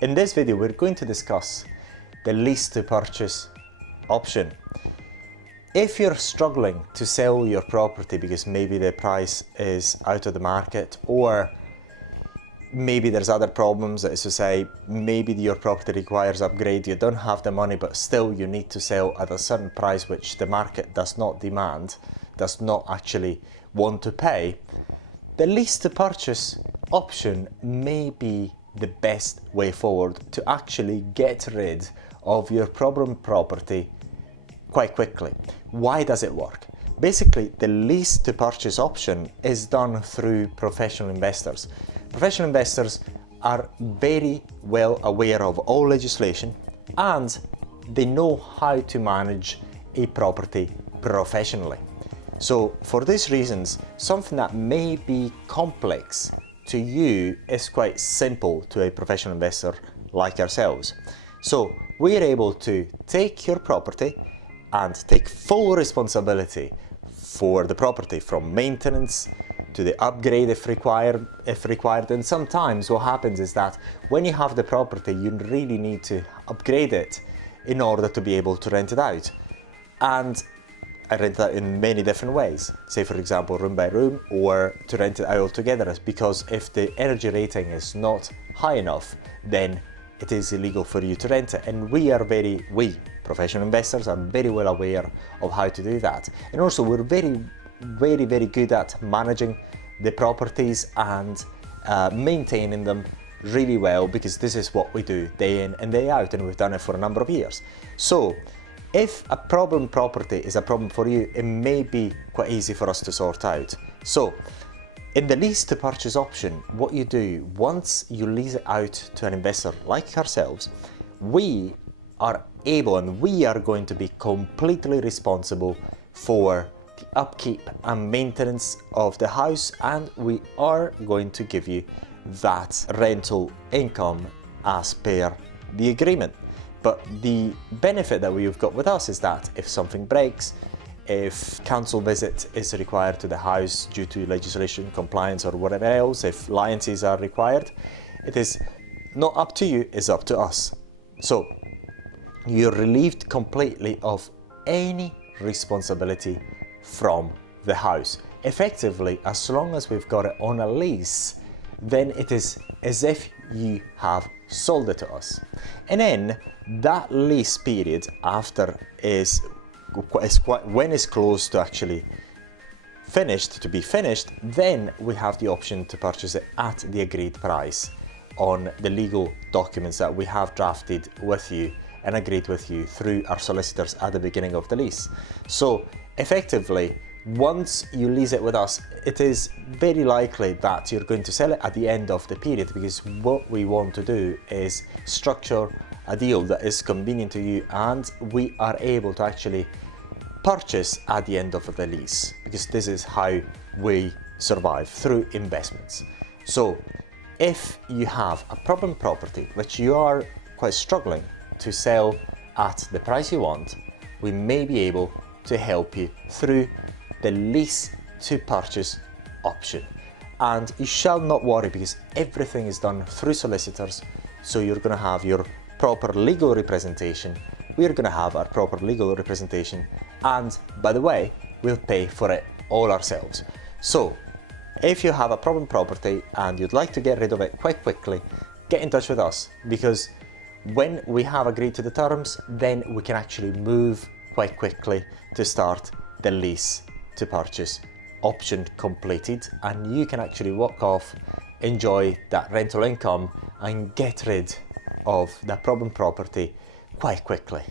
In this video, we're going to discuss the lease to purchase option. If you're struggling to sell your property because maybe the price is out of the market, or maybe there's other problems, that is to say, maybe your property requires upgrade, you don't have the money, but still you need to sell at a certain price which the market does not demand, does not actually want to pay, the lease to purchase option may be the best way forward to actually get rid of your problem property quite quickly. Why does it work? Basically, the lease to purchase option is done through professional investors. Professional investors are very well aware of all legislation and they know how to manage a property professionally. So for these reasons, something that may be complex to you is quite simple to a professional investor like ourselves. So we're able to take your property and take full responsibility for the property, from maintenance to the upgrade if required. And sometimes what happens is that when you have the property, you really need to upgrade it in order to be able to rent it out. And I rent that in many different ways, say for example room by room, or to rent it out altogether, because if the energy rating is not high enough, then it is illegal for you to rent it. And we professional investors are very well aware of how to do that. And also we're very good at managing the properties and maintaining them really well, because this is what we do day in and day out, and we've done it for a number of years. So if a problem property is a problem for you, it may be quite easy for us to sort out. So in the lease to purchase option, what you do, once you lease it out to an investor like ourselves, we are able and we are going to be completely responsible for the upkeep and maintenance of the house, and we are going to give you that rental income as per the agreement. But the benefit that we've got with us is that if something breaks, if council visit is required to the house due to legislation, compliance or whatever else, if licenses are required, it is not up to you, it's up to us. So you're relieved completely of any responsibility from the house. Effectively, as long as we've got it on a lease, then it is as if you have sold it to us. And then that lease period after when it's close to actually to be finished, then we have the option to purchase it at the agreed price on the legal documents that we have drafted with you and agreed with you through our solicitors at the beginning of the lease. So effectively, once you lease it with us, it is very likely that you're going to sell it at the end of the period, because what we want to do is structure a deal that is convenient to you and we are able to actually purchase at the end of the lease, because this is how we survive, through investments. So if you have a problem property which you are quite struggling to sell at the price you want, we may be able to help you through the lease to purchase option. And you shall not worry, because everything is done through solicitors, so you're going to have your proper legal representation, we're going to have our proper legal representation, and by the way, we'll pay for it all ourselves. So if you have a problem property and you'd like to get rid of it quite quickly, get in touch with us, because when we have agreed to the terms, then we can actually move quite quickly to start the lease to purchase option completed, and you can actually walk off, enjoy that rental income and get rid of that problem property quite quickly.